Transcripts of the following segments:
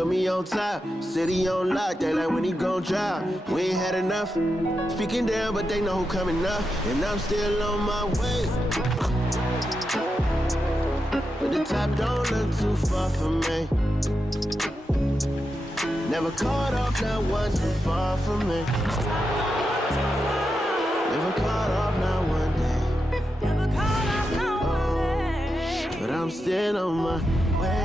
put me on top. City on lock, they like when he gon' drop. We ain't had enough. Speaking down, but they know who coming up. And I'm still on my way. But the top don't look too far from me. Never caught off, not one too far from me. Never caught off, not one day. Never caught off, not one day. But I'm still on my way.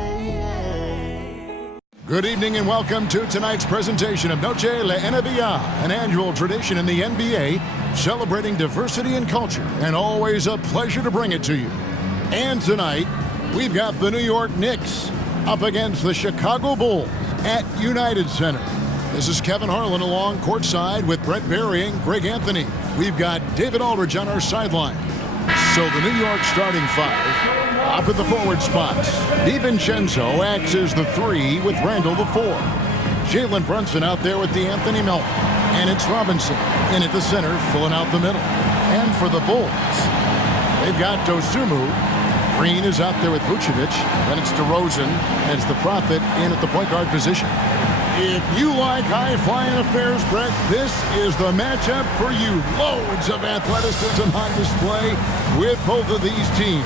Good evening and welcome to tonight's presentation of Noche La NBA, an annual tradition in the NBA celebrating diversity and culture, and always a pleasure to bring it to you. And tonight, we've got the New York Knicks up against the Chicago Bulls at United Center. This is Kevin Harlan along courtside with Brent Berry and Greg Anthony. We've got David Aldridge on our sideline. So the New York starting five up at the forward spots. DiVincenzo acts as the 3 with Randall the 4. Jalen Brunson out there with DeAnthony Melton. And it's Robinson in at the center, filling out the middle. And for the Bulls, they've got Dosunmu. Green is out there with Vucevic. Then it's DeRozan as the prophet in at the point guard position. If you like high-flying affairs, Brett, this is the matchup for you. Loads of athleticism on display with both of these teams.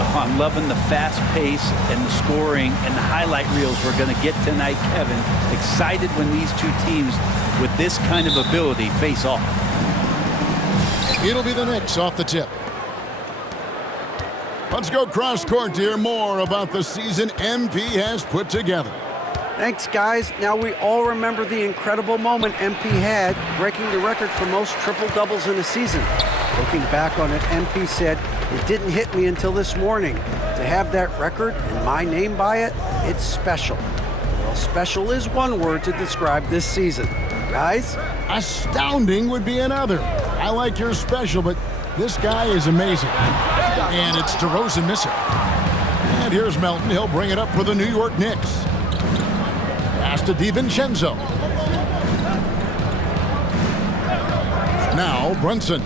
Oh, I'm loving the fast pace and the scoring and the highlight reels we're going to get tonight, Kevin. Excited when these two teams with this kind of ability face off. It'll be the Knicks off the tip. Let's go cross court to hear more about the season MP has put together. Thanks, guys. Now we all remember the incredible moment MP had, breaking the record for most triple-doubles in a season. Looking back on it, MP said, "It didn't hit me until this morning. To have that record and my name by it, it's special." Well, special is one word to describe this season. Guys? Astounding would be another. I like your special, but this guy is amazing. And it's DeRozan missing. And here's Melton. He'll bring it up for the New York Knicks. Pass to DiVincenzo. Now Brunson.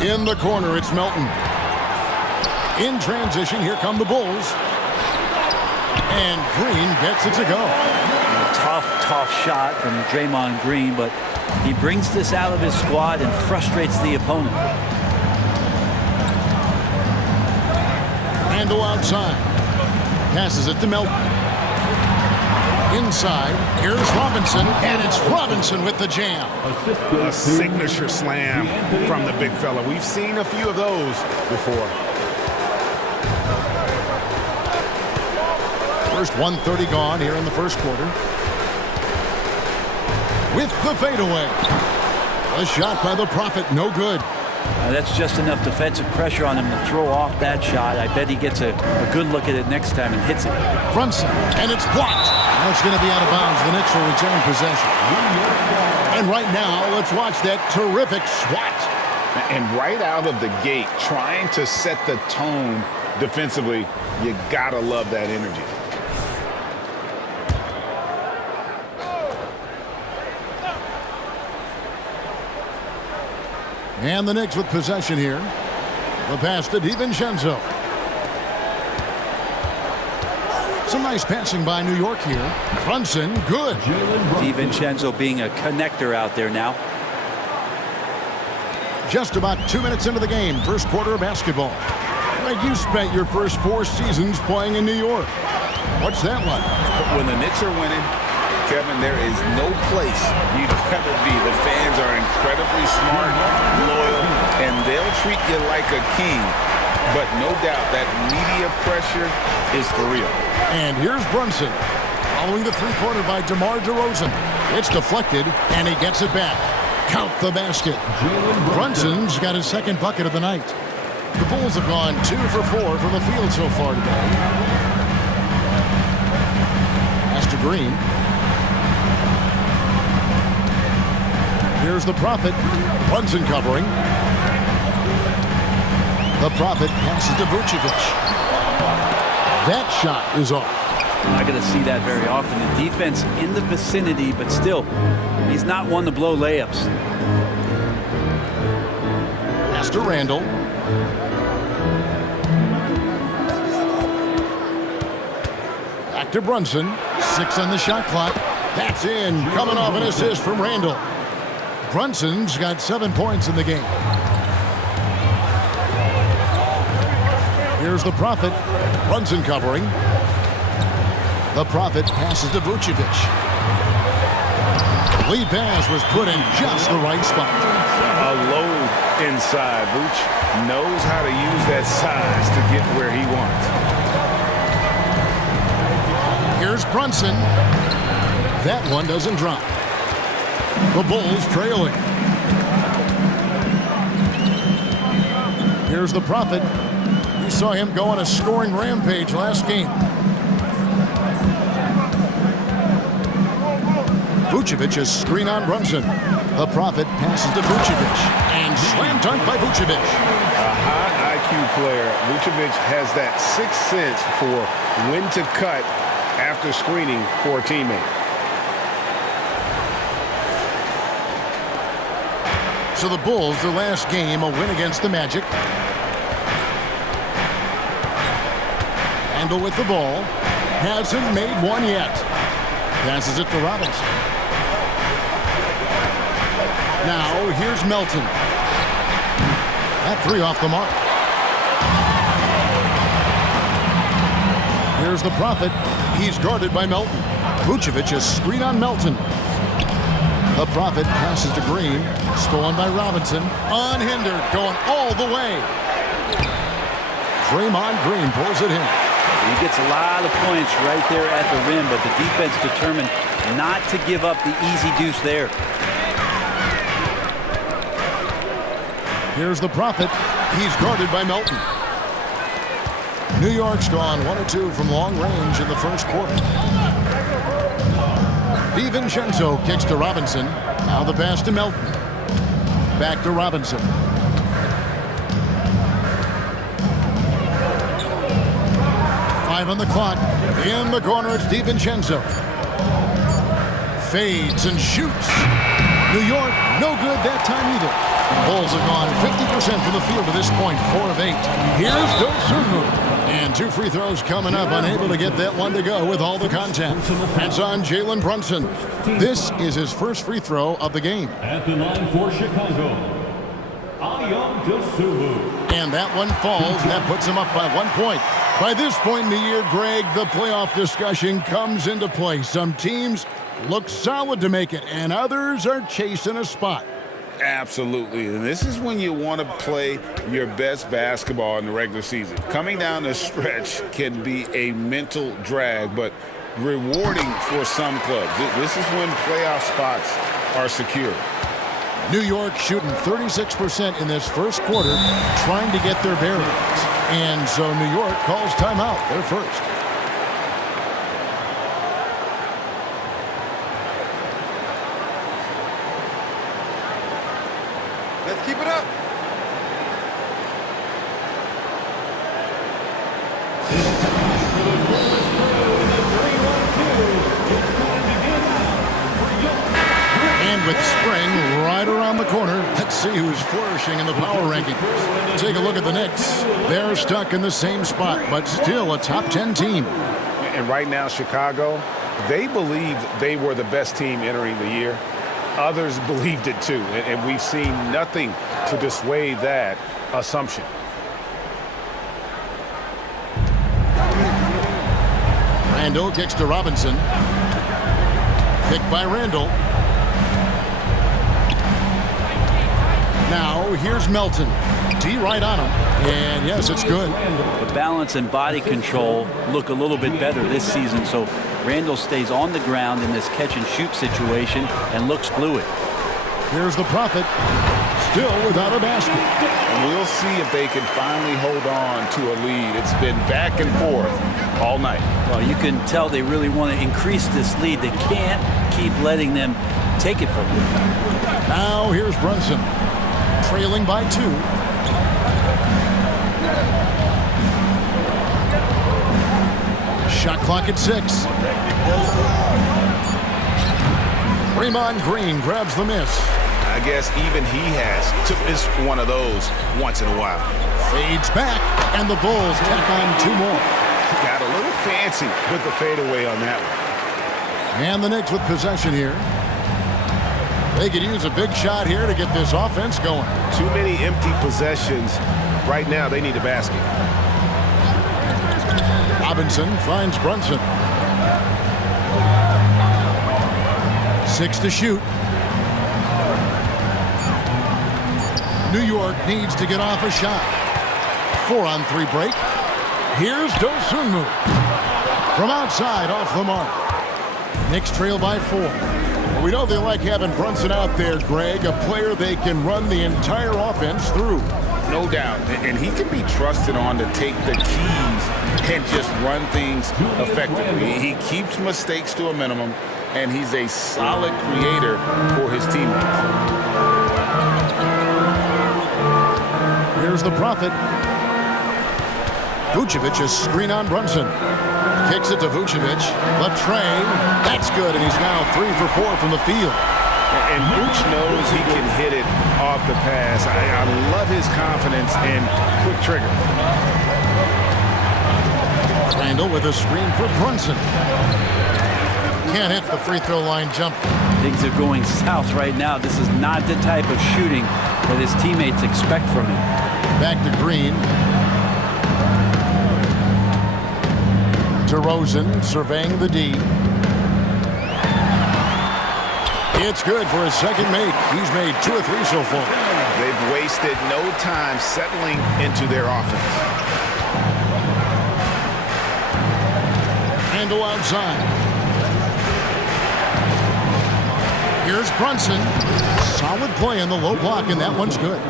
In the corner, it's Melton. In transition, here come the Bulls. And Green gets it to go. Tough shot from Draymond Green, but he brings this out of his squad and frustrates the opponent. Randall outside. Passes it to Melton. Inside, here's Robinson, and it's Robinson with the jam. A signature slam from the big fella. We've seen a few of those before. First 1:30 gone here in the first quarter. With the fadeaway. A shot by the Prophet, no good. That's just enough defensive pressure on him to throw off that shot. I bet he gets a good look at it next time and hits it. Brunson, and it's blocked. Now it's going to be out of bounds. The Knicks will return possession. And right now, let's watch that terrific swat. And right out of the gate, trying to set the tone defensively, you gotta love that energy. And the Knicks with possession here. The pass to DiVincenzo. Some nice passing by New York here. Brunson, good. DiVincenzo being a connector out there now. Just about 2 minutes into the game, first quarter of basketball. Greg, you spent your first 4 seasons playing in New York. What's that like? When the Knicks are winning, Kevin, there is no place you'd rather be. The fans are incredibly smart, loyal, and they'll treat you like a king. But no doubt that media pressure is for real. And here's Brunson. Following the three-pointer by DeMar DeRozan. It's deflected, and he gets it back. Count the basket. Brunson's got his second bucket of the night. The Bulls have gone 2 for 4 from the field so far today. Pass to Green. Here's the Prophet. Brunson covering. The Prophet passes to Vucevic. That shot is off. I'm not going to see that very often. The defense in the vicinity, but still, he's not one to blow layups. Pass to Randall. Back to Brunson. 6 on the shot clock. That's in. Coming off an assist from Randall. Brunson's got 7 points in the game. Here's the Prophet. Brunson covering. The Prophet passes to Vucevic. The lead pass was put in just the right spot. A load inside. Vuce knows how to use that size to get where he wants. Here's Brunson. That one doesn't drop. The Bulls trailing. Here's the Prophet. We saw him go on a scoring rampage last game. Vucevic's screen on Brunson. The Prophet passes to Vucevic. And slam dunk by Vucevic. A high IQ player. Vucevic has that sixth sense for when to cut after screening for a teammate. So the Bulls, their last game, a win against the Magic. Randall with the ball. Hasn't made one yet. Passes it to Robinson. Now, here's Melton. That 3 off the mark. Here's the Prophet. He's guarded by Melton. Vucevic's screen on Melton. The Prophet passes to Green. Stolen by Robinson. Unhindered, going all the way. Draymond Green pulls it in. He gets a lot of points right there at the rim, but the defense determined not to give up the easy deuce there. Here's the Prophet. He's guarded by Melton. New York's gone 1 of 2 from long range in the first quarter. DiVincenzo kicks to Robinson. Now the pass to Melton. Back to Robinson. On the clock. In the corner, it's DiVincenzo. Fades and shoots. New York, no good that time either. Bulls have gone 50% from the field to this point, 4 of 8. Here's Dosunmu. And 2 free throws coming up, unable to get that one to go with all the contact. That's on Jalen Brunson. This is his first free throw of the game. At the line for Chicago, Dosunmu. And that one falls, and that puts him up by 1 point. By this point in the year, Greg, the playoff discussion comes into play. Some teams look solid to make it, and others are chasing a spot. Absolutely. And this is when you want to play your best basketball in the regular season. Coming down the stretch can be a mental drag, but rewarding for some clubs. This is when playoff spots are secure. New York shooting 36% in this first quarter, trying to get their bearings. And so New York calls timeout. They're first. Let's keep it up. And with spring right around the corner, let's see who's flourishing in the power rankings. Take a look at the Knicks. They're stuck in the same spot, but still a top 10 team. And right now, Chicago, they believed they were the best team entering the year. Others believed it too, and we've seen nothing to dissuade that assumption. Randall kicks to Robinson. Picked by Randall. Now, here's Melton. D right on him. And yes, it's good. The balance and body control look a little bit better this season, so Randall stays on the ground in this catch-and-shoot situation and looks fluid. Here's the Prophet. Still without a basket. And we'll see if they can finally hold on to a lead. It's been back and forth all night. Well, you can tell they really want to increase this lead. They can't keep letting them take it from them. Now, here's Brunson. Trailing by 2. Shot clock at 6. Draymond Green grabs the miss. I guess even he has to miss one of those once in a while. Fades back, and the Bulls tack on 2 more. Got to look little fancy with the fadeaway on that one. And the Knicks with possession here. They could use a big shot here to get this offense going. Too many empty possessions. Right now, they need a basket. Robinson finds Brunson. 6 to shoot. New York needs to get off a shot. 4-on-3 break. Here's Dosunmu. From outside, off the mark. Knicks trail by 4. We know they like having Brunson out there, Greg, a player they can run the entire offense through. No doubt. And he can be trusted on to take the keys and just run things effectively. He keeps mistakes to a minimum, and he's a solid creator for his teammates. Here's the Prophet. Vucevic is screen on Brunson. Kicks it to Vucevic. Latre. That's good, and he's now 3 for 4 from the field. And Vooch knows he can hit it off the pass. I love his confidence and quick trigger. Randall with a screen for Brunson. Can't hit the free throw line jump. Things are going south right now. This is not the type of shooting that his teammates expect from him. Back to Green. DeRozan surveying the D. It's good for his second make. He's made 2 or 3 so far. They've wasted no time settling into their offense. Randall outside. Here's Brunson. Solid play on the low block, and that one's good.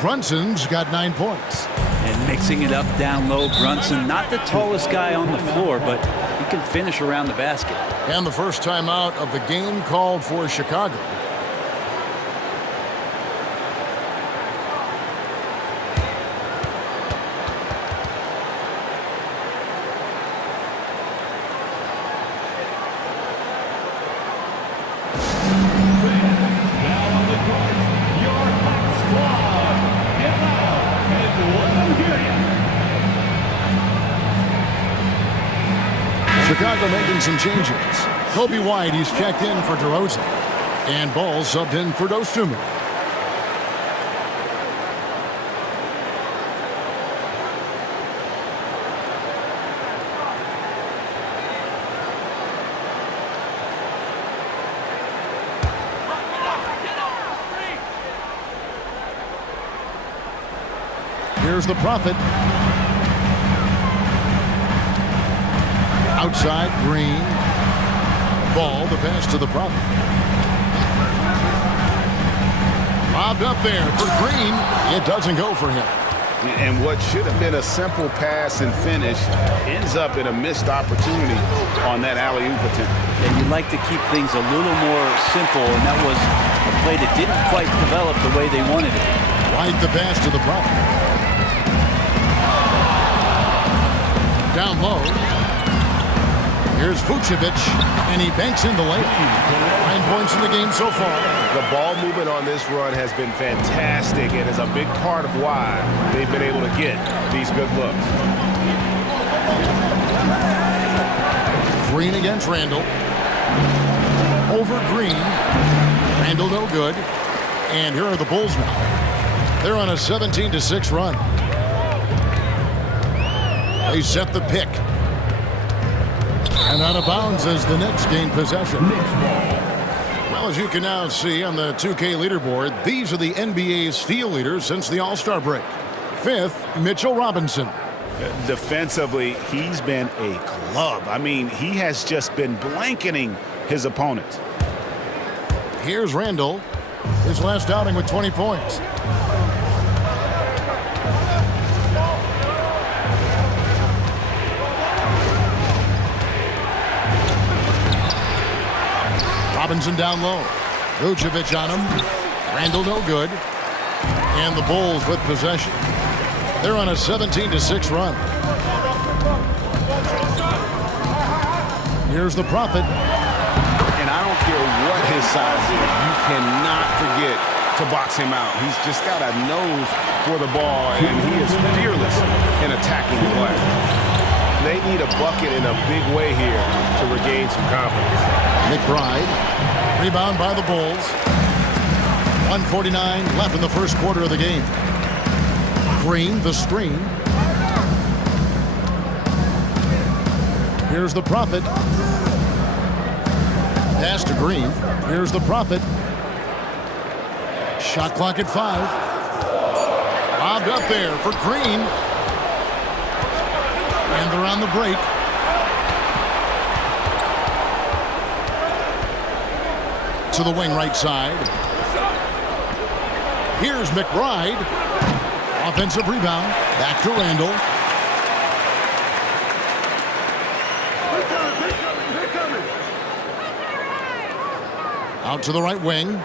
Brunson's got 9 points. And mixing it up down low, Brunson, not the tallest guy on the floor, but he can finish around the basket. And the first time out of the game called for Chicago. Chicago making some changes. Kobe White, he's checked in for DeRozan. And Ball subbed in for Dosunmu. Here's the Prophet. Outside, Green. Ball, the pass to the Prophet. Lobbed up there for Green. It doesn't go for him. And what should have been a simple pass and finish ends up in a missed opportunity on that alley-oop attempt. And you like to keep things a little more simple, and that was a play that didn't quite develop the way they wanted it. White, the pass to the Prophet. Down low. Here's Vucevic, and he banks in the layup. 9 points in the game so far. The ball movement on this run has been fantastic and is a big part of why they've been able to get these good looks. Green against Randall. Over Green. Randall no good. And here are the Bulls now. They're on a 17-6 run. They set the pick. And out of bounds as the Knicks gain possession. Well, as you can now see on the 2K leaderboard, these are the NBA's steal leaders since the All-Star break. 5th, Mitchell Robinson. Defensively, he's been a club. I mean, he has just been blanketing his opponents. Here's Randall. His last outing with 20 points. Robinson down low. Vucevic on him. Randall no good. And the Bulls with possession. They're on a 17-6 run. Here's the Prophet. And I don't care what his size is, you cannot forget to box him out. He's just got a nose for the ball, and he is fearless in attacking the glass. they need a bucket in a big way here to regain some confidence. McBride, rebound by the Bulls. 1:49 left in the first quarter of the game. Green, the screen. Here's the Prophet. Pass to Green. Here's the Prophet. Shot clock at 5. Lobbed up there for Green. And they're on the break. To the wing right side. Here's McBride. Offensive rebound. Back to Randall. Out to the right wing.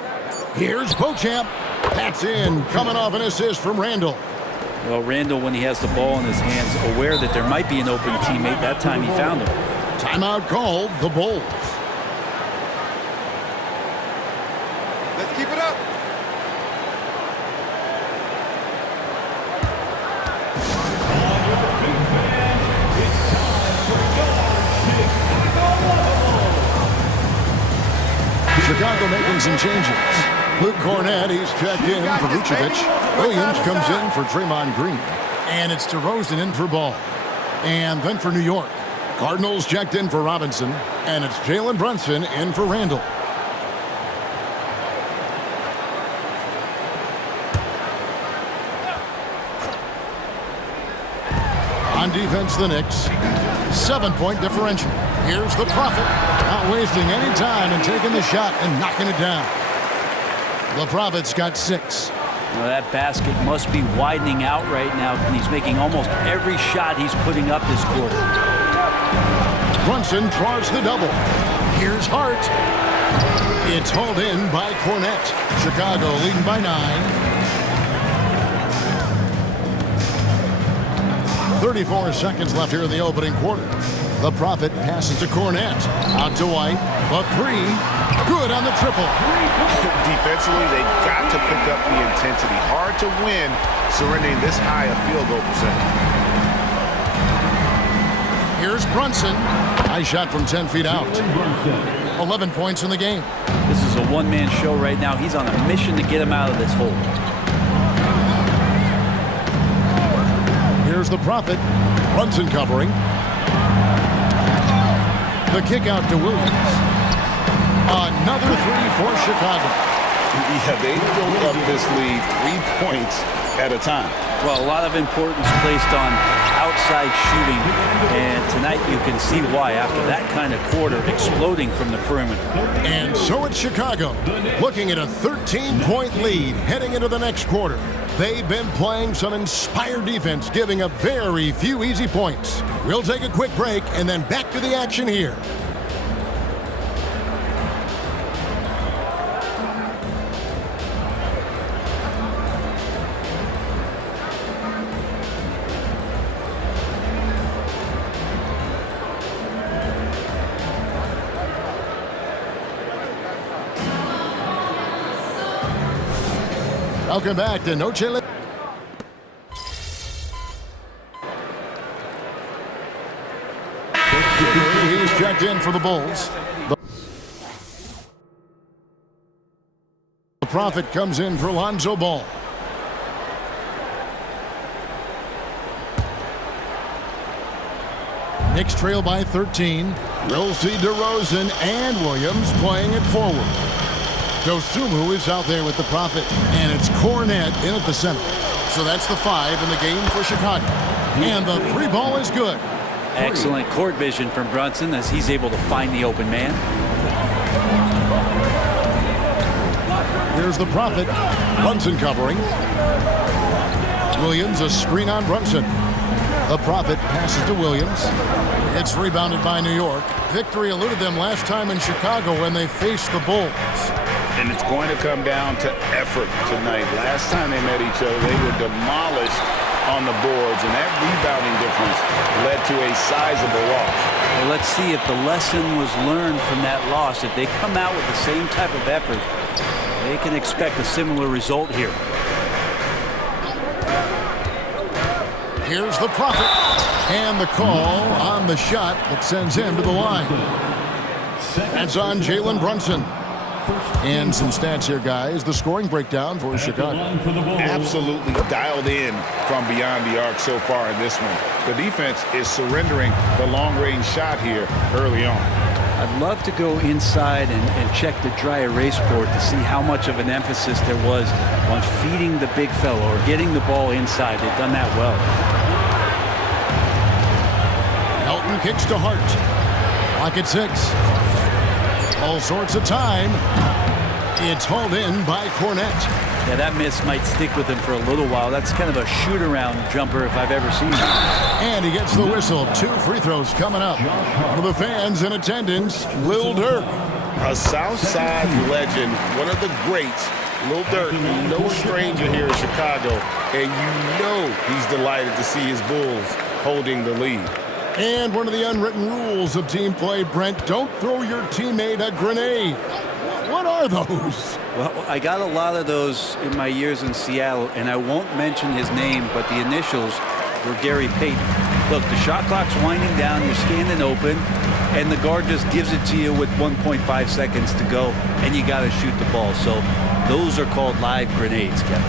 Here's Beauchamp. That's in. Coming off an assist from Randall. Well, Randall, when he has the ball in his hands, aware that there might be an open teammate, that time he found him. Timeout called, the Bulls. Let's keep it up. Chicago making some changes. Luke Cornett, he's checked in for Vucevic. Williams comes in for Draymond Green. And it's DeRozan in for Ball. And then for New York, Cardinals checked in for Robinson. And it's Jalen Brunson in for Randall. On defense, the Knicks. 7-point differential. Here's the Prophet. Not wasting any time and taking the shot and knocking it down. The Prophet's got 6. Well, that basket must be widening out right now, and he's making almost every shot he's putting up this quarter. Brunson tries the double. Here's Hart. It's hauled in by Cornett. Chicago leading by 9. 34 seconds left here in the opening quarter. The Prophet passes to Cornett. Out to White. A 3. Good on the triple. Defensively, they got to pick up the intensity. Hard to win surrendering this high a field goal percentage. Here's Brunson. Nice shot from 10 feet out. 11 points in the game. This is a one-man show right now. He's on a mission to get him out of this hole. Here's the Prophet. Brunson covering. The kick out to Williams. Another 3 for Chicago. Yeah, they built up this lead 3 points at a time. Well, a lot of importance placed on outside shooting, and tonight you can see why after that kind of quarter, exploding from the perimeter. And so it's Chicago, looking at a 13-point lead heading into the next quarter. They've been playing some inspired defense, giving up very few easy points. We'll take a quick break and then back to the action here. Welcome back to Noche Le. He's checked in for the Bulls. The Prophet comes in for Lonzo Ball. Knicks trail by 13. We'll see DeRozan and Williams playing it forward. Dosunmu is out there with the Prophet, and it's Cornett in at the center. So that's the 5 in the game for Chicago. And the 3 ball is good. Excellent court vision from Brunson as he's able to find the open man. Here's the Prophet. Brunson covering. Williams, a screen on Brunson. The Prophet passes to Williams. It's rebounded by New York. Victory eluded them last time in Chicago when they faced the Bulls. And it's going to come down to effort tonight. Last time they met each other, they were demolished on the boards, and that rebounding difference led to a sizable loss. Well, let's see if the lesson was learned from that loss. If they come out with the same type of effort, they can expect a similar result here. Here's the Prophet. And the call on the shot that sends him to the line. That's on Jalen Brunson. And some stats here, guys. The scoring breakdown for Chicago. Absolutely dialed in from beyond the arc so far in this one. The defense is surrendering the long-range shot here early on. I'd love to go inside and check the dry erase board to see how much of an emphasis there was on feeding the big fella or getting the ball inside. They've done that well. Melton kicks to Hart. Clock at 6. All sorts of time. It's hauled in by Cornette. Yeah, that miss might stick with him for a little while. That's kind of a shoot-around jumper if I've ever seen it. And he gets the whistle. 2 free throws coming up. One of the fans in attendance, Lil Durk. A Southside legend, one of the greats. Lil Durk, no stranger here in Chicago, and you know he's delighted to see his Bulls holding the lead. And one of the unwritten rules of team play, Brent, don't throw your teammate a grenade. What are those? Well, I got a lot of those in my years in Seattle, and I won't mention his name, but the initials were Gary Payton. Look, the shot clock's winding down, you're standing open, and the guard just gives it to you with 1.5 seconds to go, and you got to shoot the ball. So those are called live grenades, Kevin.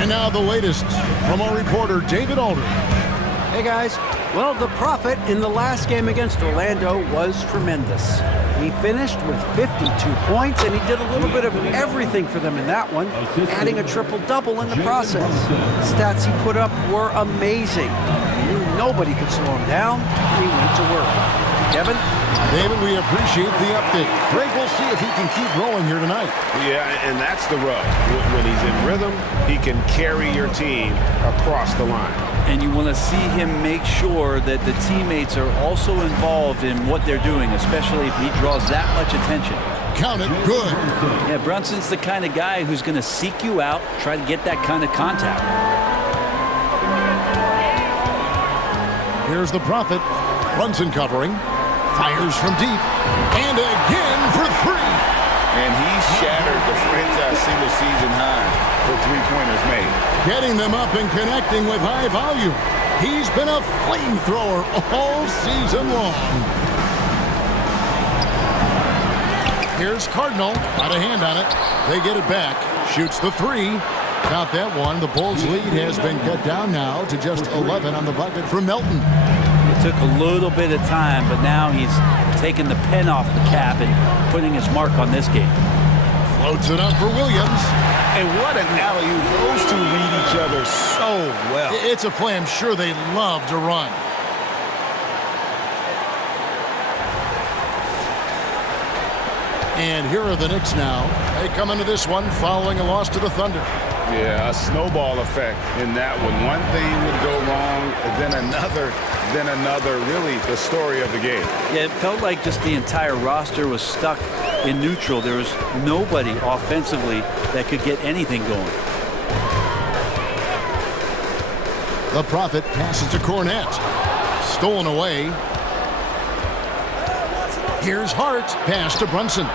And now the latest from our reporter, David Alder. Hey guys, well, the Prophet in the last game against Orlando was tremendous. He finished with 52 points, and he did a little bit of everything for them in that one, adding a triple-double in the process. The stats he put up were amazing. He knew nobody could slow him down, and he went to work. Kevin? David, we appreciate the update. Greg, we'll see if he can keep rolling here tonight. Yeah, and that's the rub. When he's in rhythm, he can carry your team across the line. And you want to see him make sure that the teammates are also involved in what they're doing, especially if he draws that much attention. Count it, good. Yeah, Brunson's the kind of guy who's going to seek you out, try to get that kind of contact. Here's the Prophet. Brunson covering. Fires from deep. And again for 3. And he shattered the franchise single-season high for three-pointers made. Getting them up and connecting with high volume. He's been a flamethrower all season long. Here's Cardinal. Got a hand on it. They get it back. Shoots the 3. Count that one. The Bulls' lead has been cut down now to just 11 on the bucket for Melton. It took a little bit of time, but now he's taking the pen off the cap and putting his mark on this game. Floats it up for Williams. And what an alley-oop. Those two read each other so well. It's a play I'm sure they love to run. And here are the Knicks now. They come into this one following a loss to the Thunder. Yeah, a snowball effect in that one. One thing would go wrong, then another. Really the story of the game. Yeah, it felt like just the entire roster was stuck in neutral. There was nobody offensively that could get anything going. The Prophet passes to Cornette. Stolen away. Here's Hart. Pass to Brunson.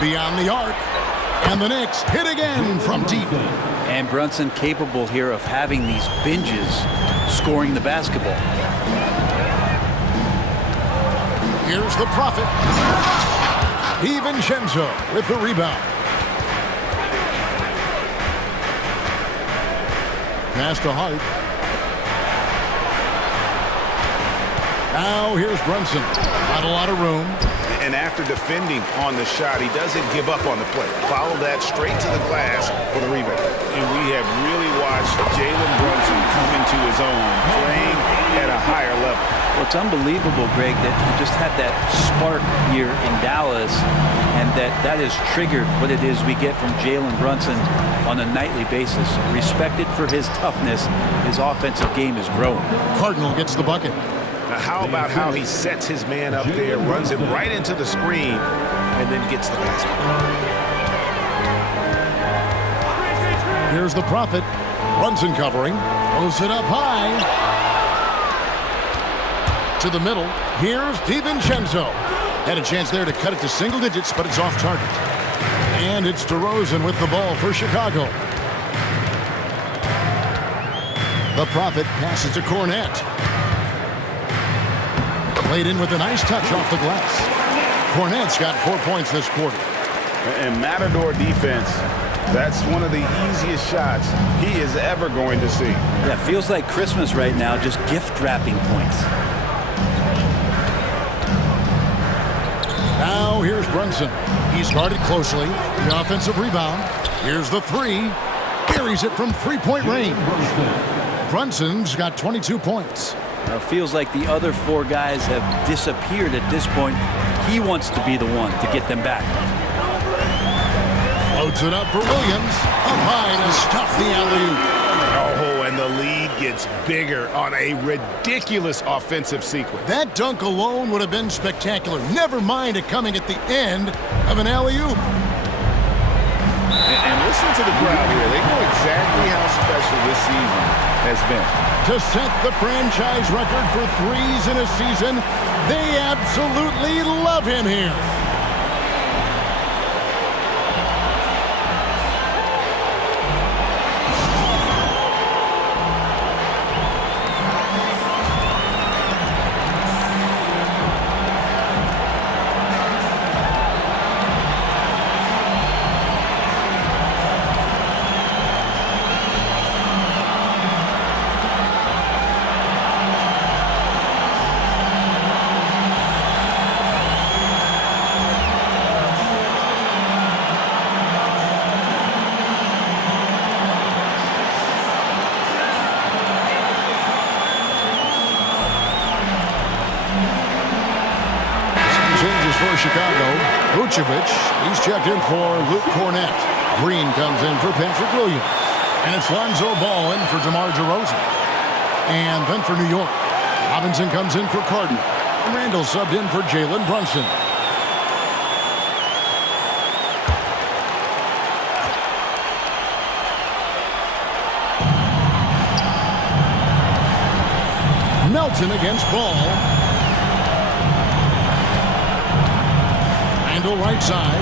Beyond the arc. And the Knicks hit again from deep. And Brunson capable here of having these binges scoring the basketball. Here's the Prophet. DiVincenzo with the rebound. Pass to Hart. Now here's Brunson. Not a lot of room. And after defending on the shot, he doesn't give up on the play. Follow that straight to the glass for the rebound. And we have really watched Jalen Brunson come into his own, playing at a higher level. Well, it's unbelievable, Greg, that he just had that spark here in Dallas, and that has triggered what it is we get from Jalen Brunson on a nightly basis. Respected for his toughness, his offensive game is growing. Cardinal gets the bucket. Now, how about how he sets his man up there, runs him right into the screen, and then gets the basket. Here's the Prophet. Brunson covering. Throws it up high. To the middle. Here's DiVincenzo. Had a chance there to cut it to single digits, but it's off target. And it's DeRozan with the ball for Chicago. The Prophet passes to Cornette. Played in with a nice touch off the glass. Cornette's got 4 points this quarter. And Matador defense, that's one of the easiest shots he is ever going to see. Yeah, feels like Christmas right now, just gift wrapping points. Now here's Brunson. He's guarded closely. The offensive rebound. Here's the three. Carries it from three-point range. Brunson's got 22 points. Feels like the other four guys have disappeared at this point. He wants to be the one to get them back. Floats it up for Williams. Up high to stuff the alley-oop. Oh, and the lead gets bigger on a ridiculous offensive sequence. That dunk alone would have been spectacular. Never mind it coming at the end of an alley-oop. And listen to the crowd here. They know exactly how special this season has been. To set the franchise record for threes in a season, they absolutely love him here. For Chicago, Vucevic, he's checked in for Luke Cornette. Green comes in for Patrick Williams. And it's Lonzo Ball in for DeMar DeRozan. And then for New York, Robinson comes in for Carter. And Randall subbed in for Jalen Brunson. Melton against Ball. Randall right side.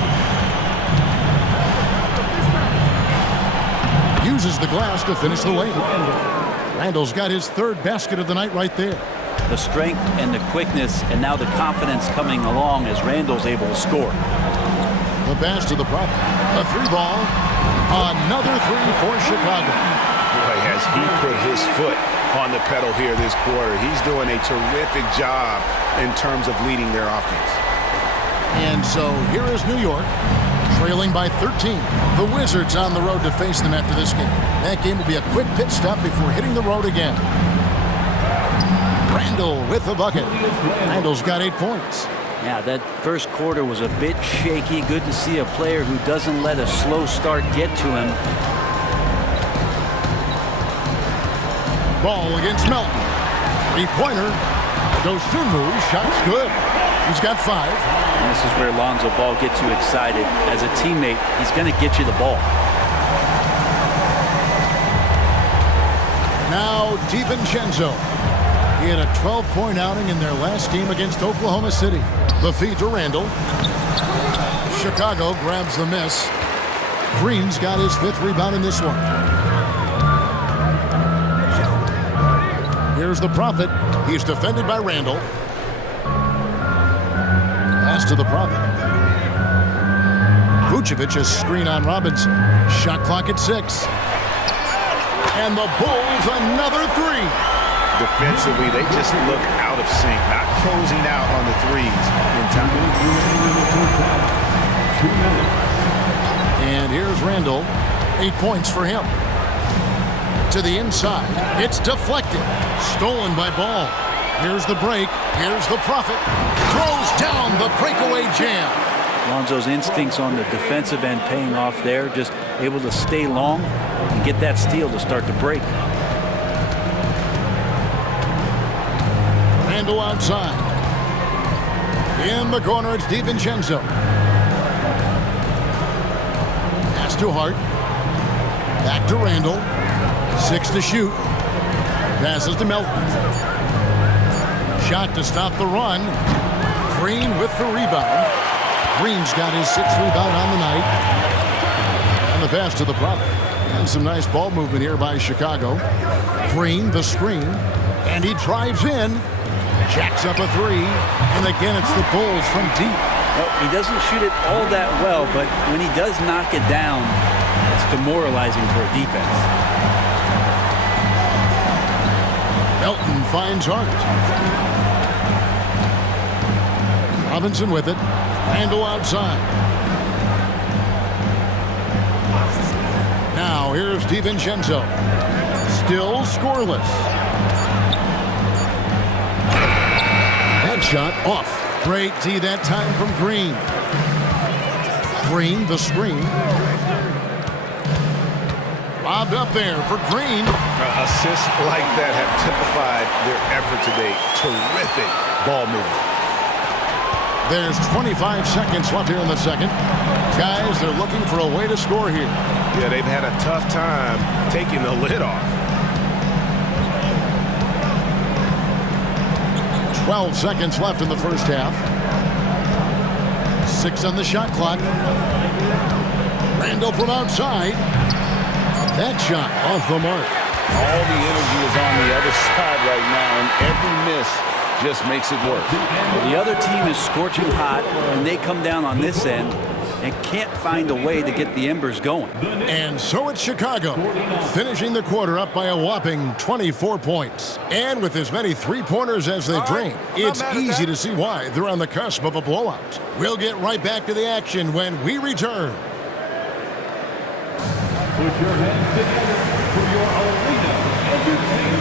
Uses the glass to finish the layup. Randall's got his third basket of the night right there. The strength and the quickness and now the confidence coming along as Randall's able to score. The pass to the Prophet. A three ball. Another three for Chicago. Boy, has he put his foot on the pedal here this quarter. He's doing a terrific job in terms of leading their offense. And so here is New York, trailing by 13. The Wizards on the road to face them after this game. That game will be a quick pit stop before hitting the road again. Randall with the bucket. Randall's got 8 points. Yeah, that first quarter was a bit shaky. Good to see a player who doesn't let a slow start get to him. Ball against Melton. Three-pointer. Dosunmu, shot's good. He's got 5. And this is where Lonzo Ball gets you excited. As a teammate, he's going to get you the ball. Now, DiVincenzo. He had a 12-point outing in their last game against Oklahoma City. The feed to Randall. Chicago grabs the miss. Green's got his 5th rebound in this one. Here's the Prophet. He's defended by Randall. Pass to the Prophet. Vucevic is screen on Robinson. Shot clock at 6. And the Bulls another 3. Defensively, they just look out of sync, not closing out on the threes in time. 2 minutes. And here's Randall. 8 points for him. To the inside. It's deflected. Stolen by Ball. Here's the break. Here's the Prophet. Throws down the breakaway jam. Lonzo's instincts on the defensive end paying off there. Just able to stay long and get that steal to start the break. Randall outside. In the corner, it's DiVincenzo. Pass to Hart. Back to Randall. 6 to shoot. Passes to Melton. Shot to stop the run. Green with the rebound. Green's got his 6th rebound on the night. And the pass to the Prophet. And some nice ball movement here by Chicago. Green, the screen. And he drives in. Jacks up a three, and again it's the Bulls from deep. Well, he doesn't shoot it all that well, but when he does knock it down, it's demoralizing for a defense. Melton finds Hart. Robinson with it. Randall outside. Now here's DiVincenzo. Still scoreless. That shot off. Great D that time from Green. Green, the screen. Lobbed up there for Green. Assists like that have typified their effort today. Terrific ball movement. There's 25 seconds left here in the second. Guys, they're looking for a way to score here. Yeah, they've had a tough time taking the lid off. 12 seconds left in the first half. 6 on the shot clock. Randall from outside. That shot off the mark. All the energy is on the other side right now, and every miss just makes it work. Well, the other team is scorching hot, and they come down on this end and can't find a way to get the embers going. And so it's Chicago, finishing the quarter up by a whopping 24 points. And with as many three-pointers as they drain, it's easy to see why they're on the cusp of a blowout. We'll get right back to the action when we return. Put your hands together for your arena entertainment.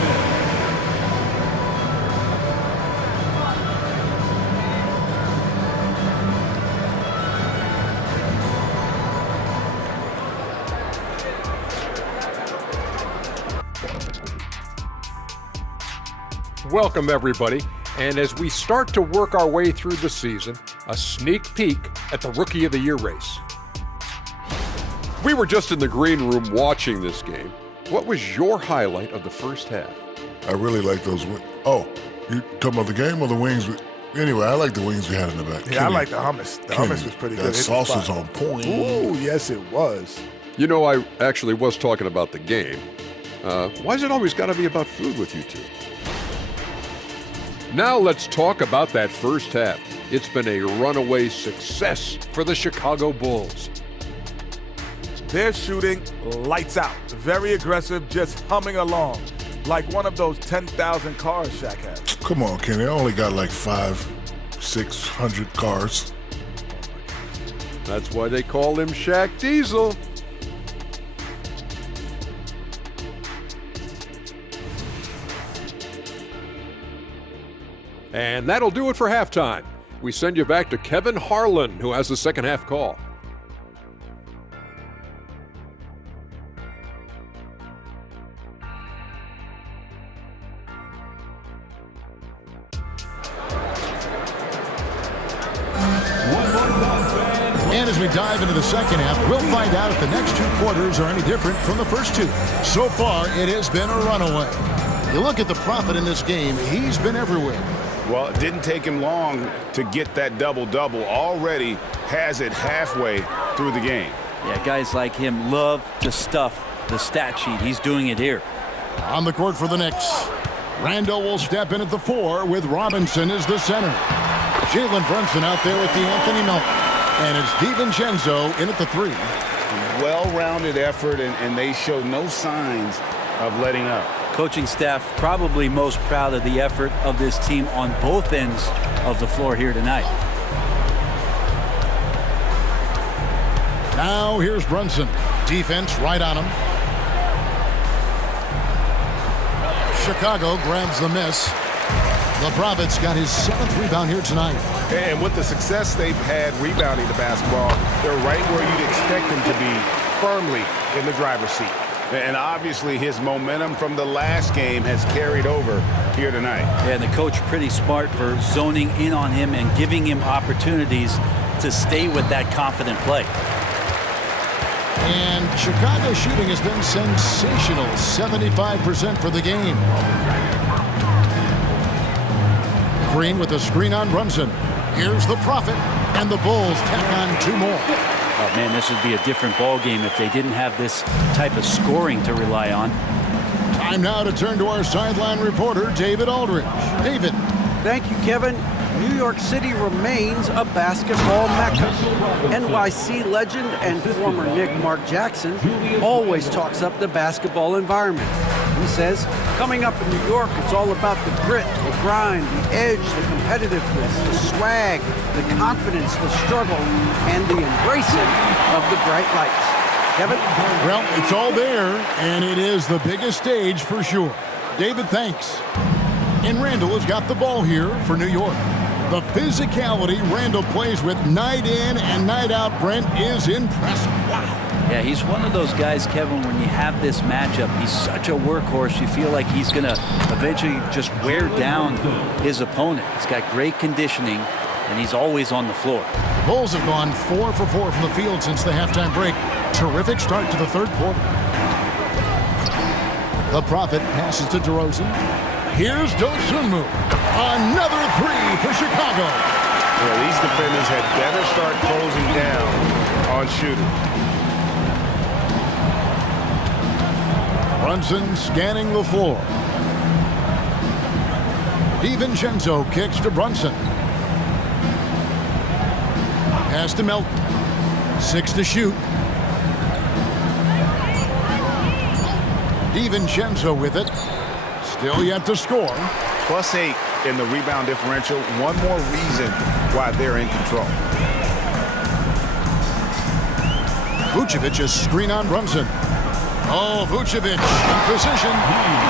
Welcome, everybody. And as we start to work our way through the season, a sneak peek at the Rookie of the Year race. We were just in the green room watching this game. What was your highlight of the first half? I really like those wings. Oh, you talking about the game or the wings? Anyway, I like the wings we had in the back. Yeah, I like the hummus. The hummus was pretty good. That sauce was on point. Ooh, yes, it was. You know, I actually was talking about the game. Why's it always got to be about food with you two? Now let's talk about that first half. It's been a runaway success for the Chicago Bulls. They're shooting lights out. Very aggressive, just humming along. Like one of those 10,000 cars Shaq has. Come on, Kenny. I only got like 500-600 cars. That's why they call him Shaq Diesel. And that'll do it for halftime. We send you back to Kevin Harlan, who has the second half call. And as we dive into the second half, we'll find out if the next two quarters are any different from the first two. So far, it has been a runaway. You look at the Prophet in this game, he's been everywhere. Well, it didn't take him long to get that double-double. Already has it halfway through the game. Yeah, guys like him love to stuff the stat sheet. He's doing it here. On the court for the Knicks, Randall will step in at the 4 with Robinson as the center. Jalen Brunson out there with Anthony Melton. And it's DiVincenzo in at the 3. Well-rounded effort, and they show no signs of letting up. Coaching staff probably most proud of the effort of this team on both ends of the floor here tonight. Now here's Brunson. Defense right on him. Chicago grabs the miss. The Prophet's got his 7th rebound here tonight. And with the success they've had rebounding the basketball, they're right where you'd expect them to be, firmly in the driver's seat. And obviously his momentum from the last game has carried over here tonight. Yeah, and the coach pretty smart for zoning in on him and giving him opportunities to stay with that confident play. And Chicago's shooting has been sensational, 75% for the game. Green with a screen on Brunson. Here's the Prophet, and the Bulls tack on 2 more. Oh, man, this would be a different ball game if they didn't have this type of scoring to rely on. Time now to turn to our sideline reporter, David Aldridge. David. Thank you, Kevin. New York City remains a basketball mecca. NYC legend and former Knick Mark Jackson always talks up the basketball environment. He says, coming up in New York, it's all about the grit, the grind, the edge, the competitiveness, the swag, the confidence, the struggle, and the embracing of the bright lights. Kevin? Well, it's all there, and it is the biggest stage for sure. David, thanks. And Randall has got the ball here for New York. The physicality Randall plays with night in and night out, Brent, is impressive. Wow. Yeah, he's one of those guys, Kevin, when you have this matchup, he's such a workhorse, you feel like he's going to eventually just wear down his opponent. He's got great conditioning, and he's always on the floor. The Bulls have gone 4 for 4 from the field since the halftime break. Terrific start to the third quarter. The Prophet passes to DeRozan. Here's Dosunmu. Another three for Chicago. Well, these defenders had better start closing down on shooting. Brunson scanning the floor. DiVincenzo kicks to Brunson. Pass to Melton. 6 to shoot. DiVincenzo with it. Still yet to score. +8 in the rebound differential. One more reason why they're in control. Vucevic is screen on Brunson. Oh, Vucevic in position.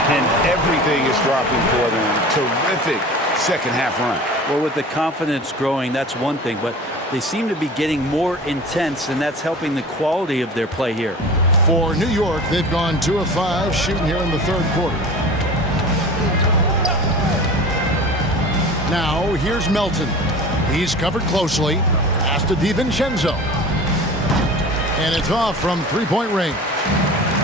And everything is dropping for them. Terrific second half run. Well, with the confidence growing, that's one thing, but they seem to be getting more intense, and that's helping the quality of their play here. For New York, they've gone 2 of 5 shooting here in the third quarter. Now, here's Melton. He's covered closely. Pass to DiVincenzo. And it's off from three-point range.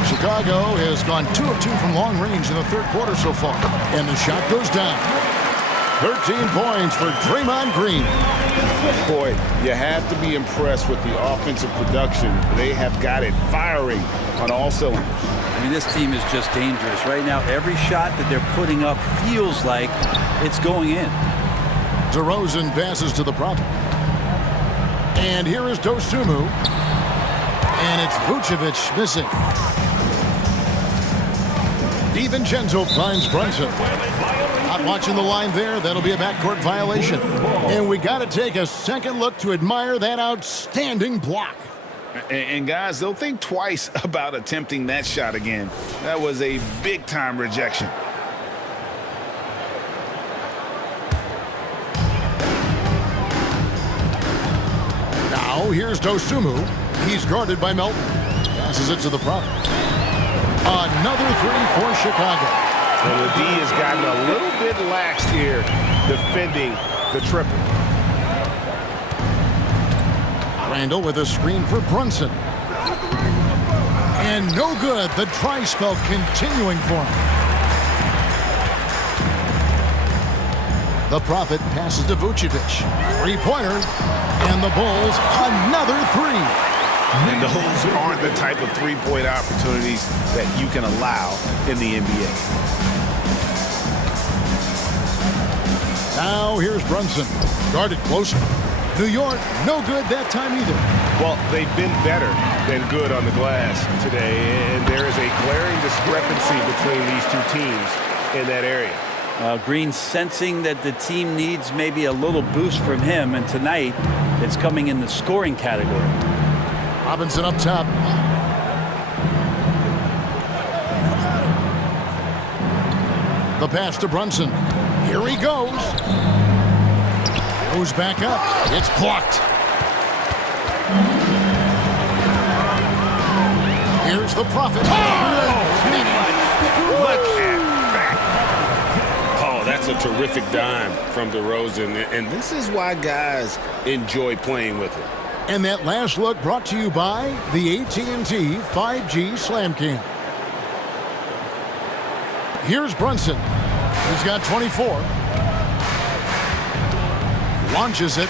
Chicago has gone 2 of 2 from long range in the third quarter so far. And the shot goes down. 13 points for Draymond Green. Boy, you have to be impressed with the offensive production. They have got it firing on all cylinders. I mean, this team is just dangerous. Right now, every shot that they're putting up feels like it's going in. DeRozan passes to the Prophet. And here is Dosunmu. And it's Vucevic missing. DiVincenzo finds Brunson. Not watching the line there. That'll be a backcourt violation. And we got to take a second look to admire that outstanding block. And guys, they'll think twice about attempting that shot again. That was a big-time rejection. Now here's Dosunmu. He's guarded by Melton. Passes it to the Prophet. Another three for Chicago. Well, the D has gotten a little bit lax here defending the triple. Randall with a screen for Brunson. And no good. The try spell continuing for him. The Prophet passes to Vucevic. Three-pointer. And the Bulls, another three. And those aren't the type of three-point opportunities that you can allow in the NBA. Now here's Brunson. Guarded closer. New York, no good that time either. Well, they've been better than good on the glass today, and there is a glaring discrepancy between these two teams in that area. Green sensing that the team needs maybe a little boost from him, and tonight it's coming in the scoring category. Robinson up top. The pass to Brunson. Here he goes. Goes back up. It's blocked. Here's the Prophet. Look at that. Oh, that's a terrific dime from DeRozan. And this is why guys enjoy playing with it. And that last look brought to you by the AT&T 5G Slam Cam. Here's Brunson. He's got 24. Launches it.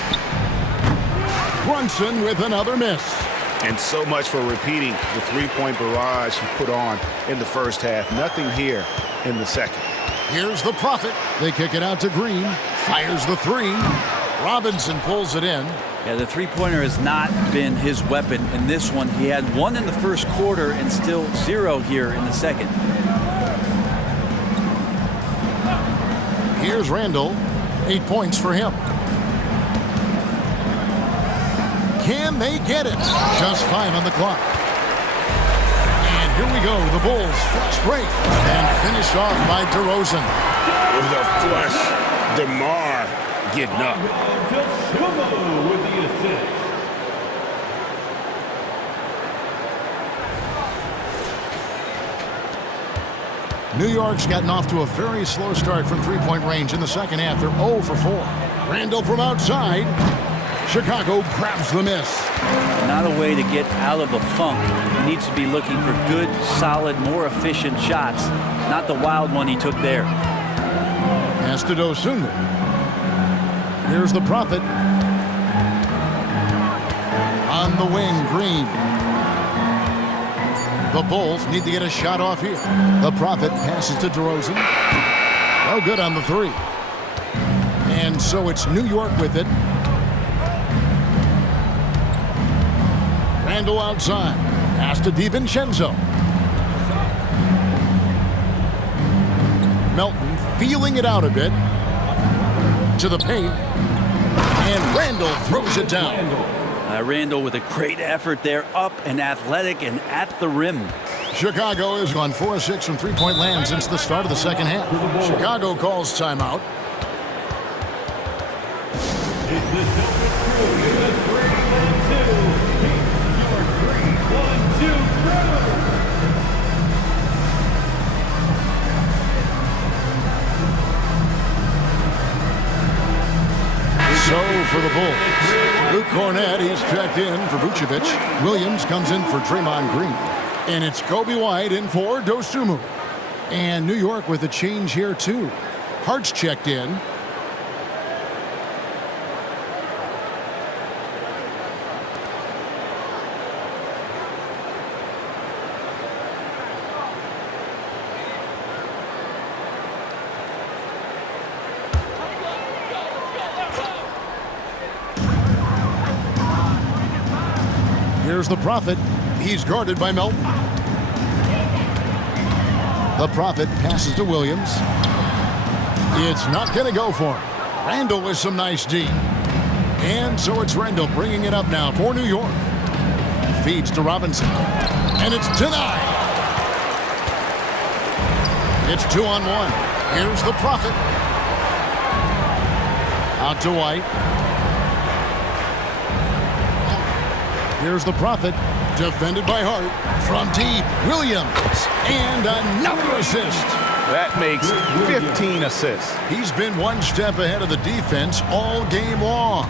Brunson with another miss. And so much for repeating the three-point barrage he put on in the first half. Nothing here in the second. Here's the Prophet. They kick it out to Green. Fires the three. Robinson pulls it in. Yeah, the three-pointer has not been his weapon in this one. He had one in the first quarter and still 0 here in the second. Here's Randall. 8 points for him. Can they get it? Just 5 on the clock. And here we go. The Bulls flush break and finished off by DeRozan. With a flush, DeMar getting up. With the assist. New York's gotten off to a very slow start from three-point range in the second half. They're 0 for 4. Randall from outside. Chicago grabs the miss. Not a way to get out of a funk. He needs to be looking for good, solid, more efficient shots, not the wild one he took there. Pass to Dosunmu. Here's the Prophet. On the wing, Green. The Bulls need to get a shot off here. The Prophet passes to DeRozan. No good on the three. And so it's New York with it. Randall outside. Pass to DiVincenzo. Melton feeling it out a bit. To the paint. And Randall throws it down. Randall with a great effort there, up and athletic and at the rim. Chicago has gone 4-6 from three-point land since the start of the second half. Chicago calls timeout. So for the Bulls, Luke Cornett, he's checked in for Vucevic. Williams comes in for Draymond Green. And it's Kobe White in for Dosunmu. And New York with a change here too. Hart's checked in. Here's the Prophet. He's guarded by Melton. The Prophet passes to Williams. It's not going to go for him. Randall with some nice D. And so it's Randall bringing it up now for New York. Feeds to Robinson. And it's denied. It's 2-on-1. Here's the Prophet. Out to White. Here's the Prophet, defended by Hart. From deep, Williams, and another assist. That makes 15 assists. He's been one step ahead of the defense all game long.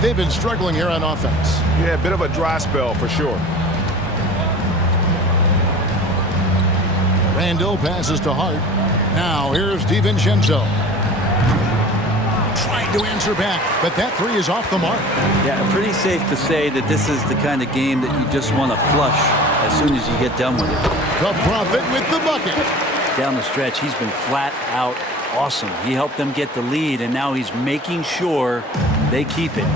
They've been struggling here on offense. Yeah, a bit of a dry spell for sure. Randall passes to Hart. Now here's DiVincenzo. Trying to answer back, but that three is off the mark. Yeah, pretty safe to say that this is the kind of game that you just want to flush as soon as you get done with it. The Prophet with the bucket. Down the stretch, he's been flat out awesome. He helped them get the lead, and now he's making sure they keep it.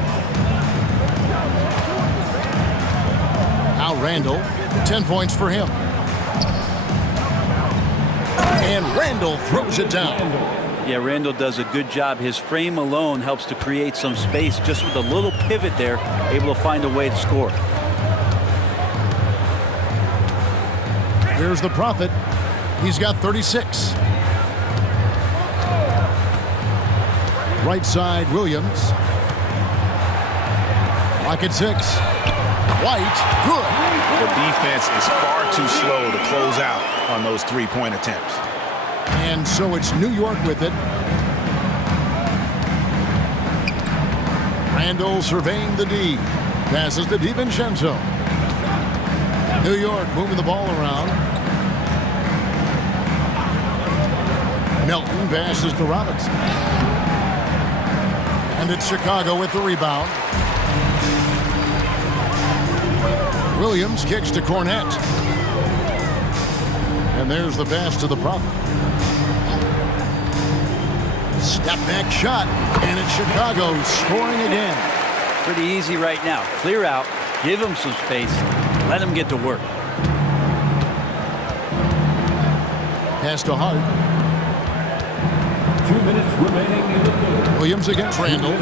Now Randall, 10 points for him. And Randall throws it down. Yeah, Randall does a good job. His frame alone helps to create some space. Just with a little pivot there, able to find a way to score. Here's the Prophet. He's got 36. Right side, Williams. Lock at 6. White, good. The defense is far too slow to close out on those three-point attempts. And so it's New York with it. Randall surveying the D. Passes to DiVincenzo. New York moving the ball around. Melton passes to Robinson. And it's Chicago with the rebound. Williams kicks to Cornett. And there's the pass to the Prophet. Step back shot, and it's Chicago scoring again. Pretty easy right now. Clear out, give them some space, let them get to work. Pass to Hart. 2 minutes remaining in the third. Williams against Randall.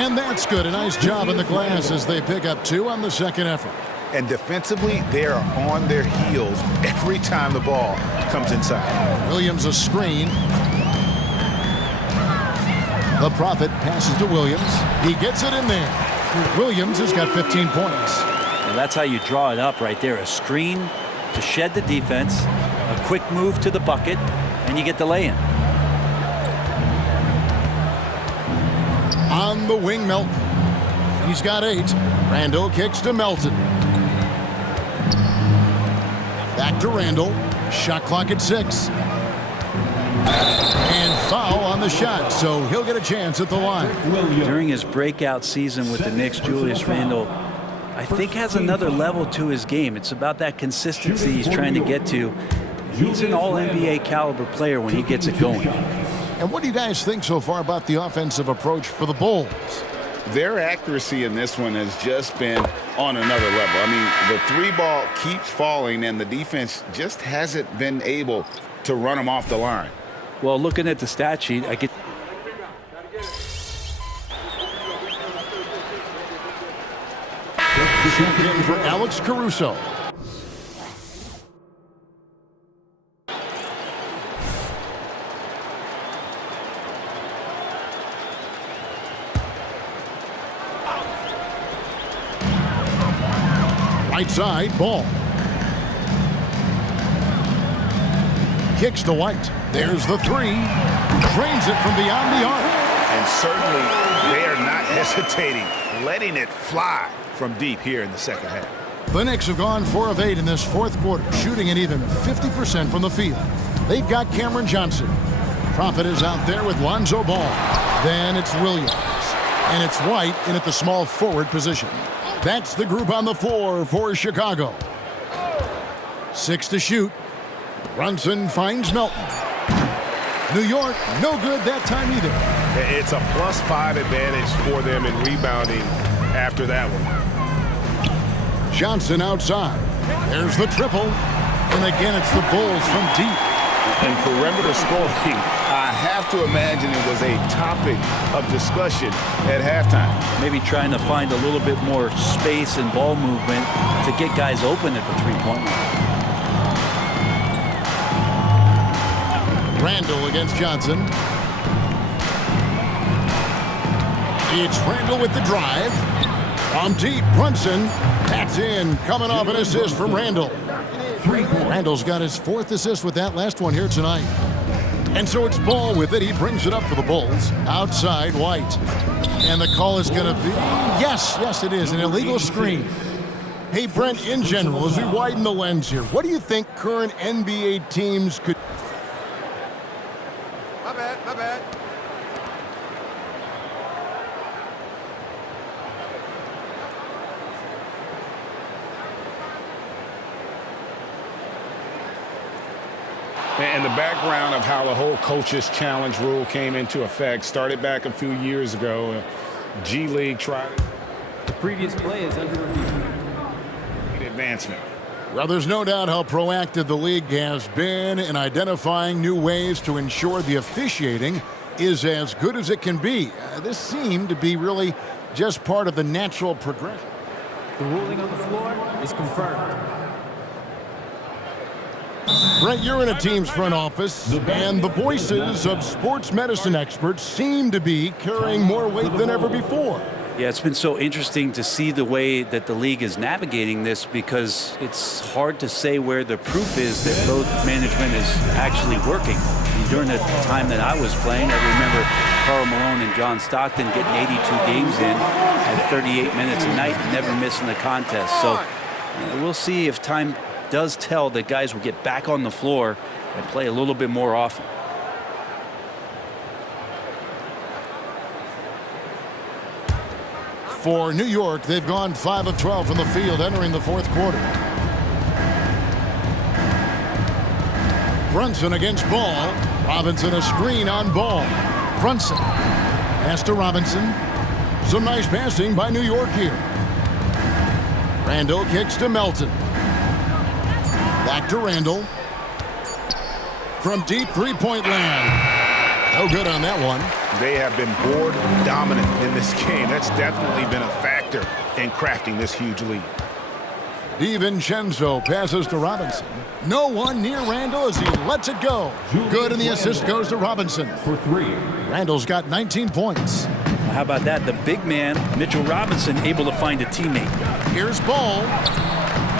And that's good. A nice job in the glass as they pick up 2 on the second effort. And defensively, they are on their heels every time the ball comes inside. Williams a screen. The Prophet passes to Williams. He gets it in there. Williams has got 15 points. Well, that's how you draw it up right there. A screen to shed the defense, a quick move to the bucket, and you get the lay-in. On the wing, Melton. He's got 8. Randall kicks to Melton. Back to Randall. Shot clock at 6. And foul on the shot, so he'll get a chance at the line. During his breakout season with the Knicks, Julius Randle, I think, has another level to his game. It's about that consistency he's trying to get to. He's an all-NBA caliber player when he gets it going. And what do you guys think so far about the offensive approach for the Bulls? Their accuracy in this one has just been on another level. I mean, the 3-ball keeps falling, and the defense just hasn't been able to run them off the line. Well, looking at the stat sheet, I get... Check in for Alex Caruso. Right side, Ball. Kicks to White. There's the 3. Drains it from beyond the arc. And certainly they are not hesitating, letting it fly from deep here in the second half. The Knicks have gone 4 of 8 in this fourth quarter, shooting at even 50% from the field. They've got Cameron Johnson. Prophet is out there with Lonzo Ball. Then it's Williams. And it's White in at the small forward position. That's the group on the floor for Chicago. 6 to shoot. Brunson finds Melton. New York, no good that time either. It's a +5 advantage for them in rebounding after that one. Johnson outside. There's the triple. And again, it's the Bulls from deep. And perimeter scoring, I have to imagine it was a topic of discussion at halftime. Maybe trying to find a little bit more space and ball movement to get guys open at the three-point line. Randall against Johnson. It's Randall with the drive. From deep, Brunson. That's in, coming off an assist from Randall. Randall's got his 4th assist with that last one here tonight. And so it's Ball with it. He brings it up for the Bulls. Outside, White. And the call is going to be, yes, it is, an illegal screen. Hey, Brent, in general, as we widen the lens here, what do you think current NBA teams could... My bad. And the background of how the whole coaches challenge rule came into effect started back a few years ago. G League tried. The previous play is under review. Advancement. Well, there's no doubt how proactive the league has been in identifying new ways to ensure the officiating is as good as it can be. This seemed to be really just part of the natural progression. The ruling on the floor is confirmed. Brent, you're in a team's front office, and the voices of sports medicine experts seem to be carrying more weight than ever before. Yeah, it's been so interesting to see the way that the league is navigating this, because it's hard to say where the proof is that load management is actually working. During the time that I was playing, I remember Karl Malone and John Stockton getting 82 games in at 38 minutes a night and never missing a contest. So we'll see if time does tell that guys will get back on the floor and play a little bit more often. For New York, they've gone 5 of 12 from the field entering the fourth quarter. Brunson against Ball. Robinson a screen on Ball. Brunson. Pass to Robinson. Some nice passing by New York here. Randall kicks to Melton. Back to Randall. From deep three-point land. No good on that one. They have been board dominant in this game. That's definitely been a factor in crafting this huge lead. DiVincenzo passes to Robinson. No one near Randall as he lets it go. Good, and the assist goes to Robinson. For 3. Randall's got 19 points. How about that? The big man, Mitchell Robinson, able to find a teammate. Here's Ball.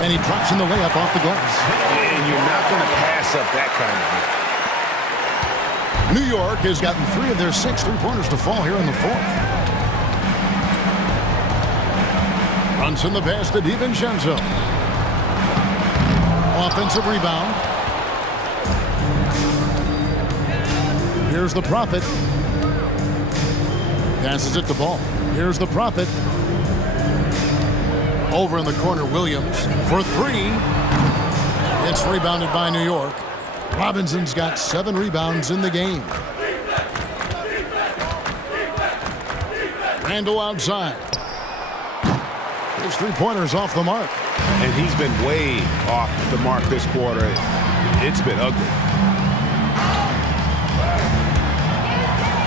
And he drops in the layup off the glass. And you're not going to pass up that kind of thing. New York has gotten 3 of their 6 three-pointers to fall here in the fourth. Brunson the pass to DiVincenzo. Offensive rebound. Here's the Prophet. Passes it to Ball. Here's the Prophet. Over in the corner, Williams for 3. It's rebounded by New York. Robinson's got 7 rebounds in the game. Randall outside. His three-pointer's off the mark. And he's been way off the mark this quarter. It's been ugly.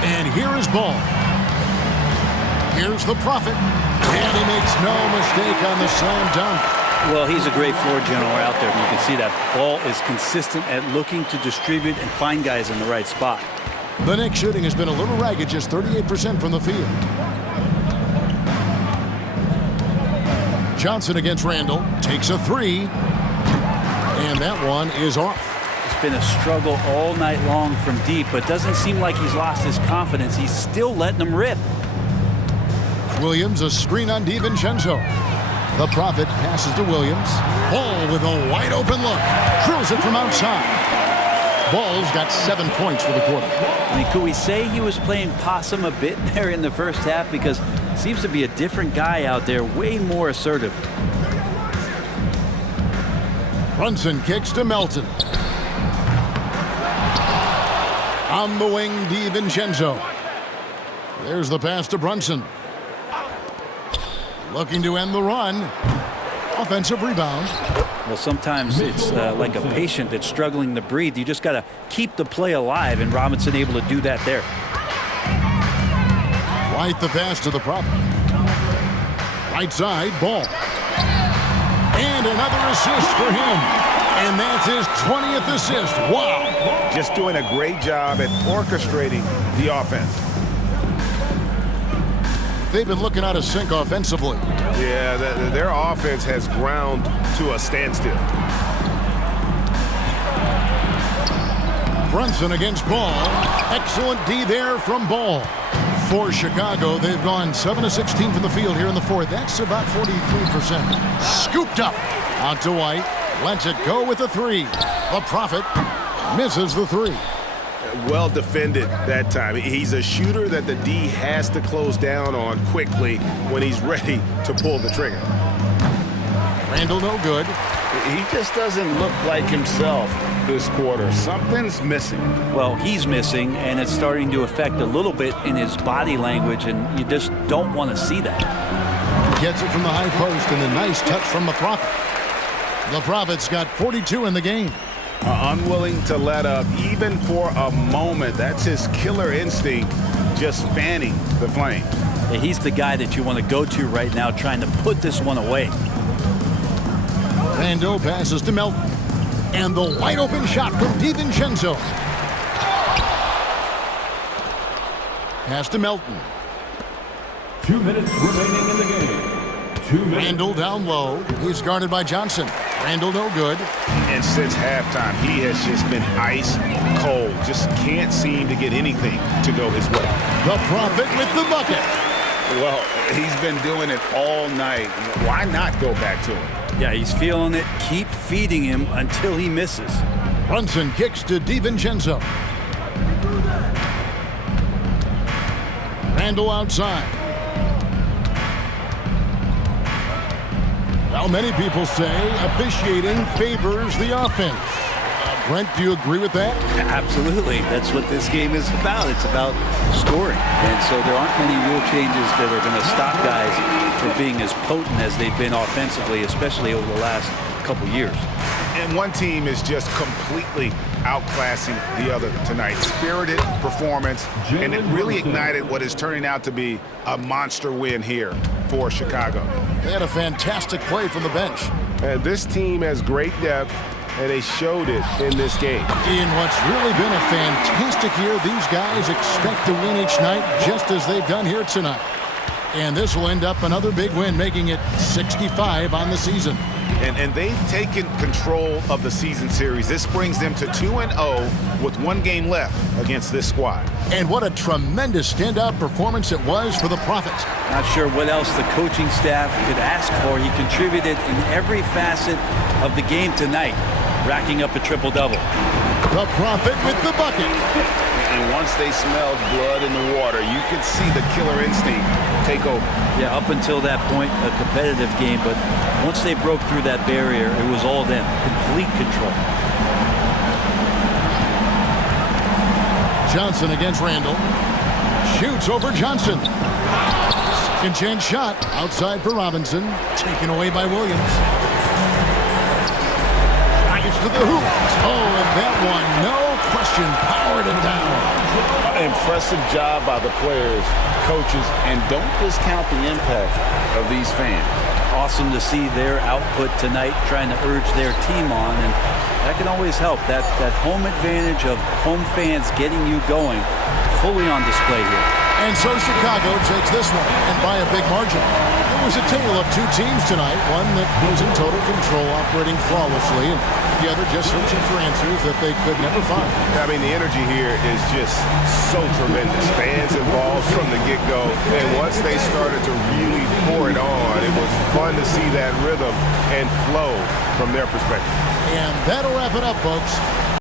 And here is Ball. Here's the Prophet. And he makes no mistake on the slam dunk. Well, he's a great floor general out there. You can see that Ball is consistent at looking to distribute and find guys in the right spot. The Knicks shooting has been a little ragged, just 38% from the field. Johnson against Randall. Takes a 3. And that one is off. It's been a struggle all night long from deep, but doesn't seem like he's lost his confidence. He's still letting them rip. Williams, a screen on DiVincenzo. The Prophet passes to Williams. Ball with a wide open look. Drills it from outside. Ball's got 7 points for the quarter. I mean, could we say he was playing possum a bit there in the first half? Because it seems to be a different guy out there, way more assertive. Brunson kicks to Melton. On the wing, DiVincenzo. There's the pass to Brunson. Looking to end the run. Offensive rebound. Well, sometimes it's like a patient that's struggling to breathe. You just got to keep the play alive, and Robinson able to do that there. White the pass to the Prophet. Right side, Ball. And another assist for him. And that's his 20th assist. Wow. Just doing a great job at orchestrating the offense. They've been looking out of sync offensively. Yeah, their offense has ground to a standstill. Brunson against Ball. Excellent D there from Ball. For Chicago, they've gone 7 of 16 from the field here in the fourth. That's about 43%. Scooped up. Out to White. Lets it go with a 3. The Prophet misses the 3. Well defended that time. He's a shooter that the D has to close down on quickly when he's ready to pull the trigger. Randall no good. He just doesn't look like himself this quarter. Something's missing. Well, he's missing, and it's starting to affect a little bit in his body language, and you just don't want to see that. Gets it from the high post, and a nice touch from the Prophet. The Prophet's got 42 in the game. Unwilling to let up even for a moment. That's his killer instinct, just fanning the flame. Yeah, he's the guy that you want to go to right now, trying to put this one away. Randall passes to Melton. And the wide open shot from DiVincenzo. Pass to Melton. 2 minutes remaining in the game. 2 minutes. Randall down low. He's guarded by Johnson. Randall no good. And since halftime, he has just been ice cold. Just can't seem to get anything to go his way. The Prophet with the bucket. Well, he's been doing it all night. Why not go back to him? Yeah, he's feeling it. Keep feeding him until he misses. Brunson kicks to DiVincenzo. Randall outside. Well, many people say officiating favors the offense. Brent, do you agree with that? Absolutely. That's what this game is about. It's about scoring. And so there aren't many rule changes that are going to stop guys from being as potent as they've been offensively, especially over the last couple years. And one team is just completely outclassing the other tonight. Spirited performance, and it really ignited what is turning out to be a monster win here for Chicago. They had a fantastic play from the bench. And this team has great depth, and they showed it in this game. In what's really been a fantastic year, these guys expect to win each night just as they've done here tonight. And this will end up another big win, making it 65 on the season. And they've taken control of the season series. This brings them to 2-0 with one game left against this squad. And what a tremendous standout performance it was for the Prophets. Not sure what else the coaching staff could ask for. He contributed in every facet of the game tonight, racking up a triple-double. The Prophet with the bucket. And once they smelled blood in the water, you could see the killer instinct take over. Yeah, up until that point, a competitive game, but once they broke through that barrier, it was all them. Complete control. Johnson against Randall. Shoots over Johnson. Second chance shot outside for Robinson. Taken away by Williams. Drives to the hoop. Oh, and that one, no question, powered it down. Impressive job by the players, coaches, and don't discount the impact of these fans. Awesome to see their output tonight, trying to urge their team on, and that can always help. That home advantage of home fans getting you going, fully on display here. And so Chicago takes this one, and by a big margin. It was a tale of two teams tonight, one that was in total control, operating flawlessly, and the other just searching for answers that they could never find. I mean, the energy here is just so tremendous. Fans involved from the get-go, and once they started to really pour it on, it was fun to see that rhythm and flow from their perspective. And that'll wrap it up, folks.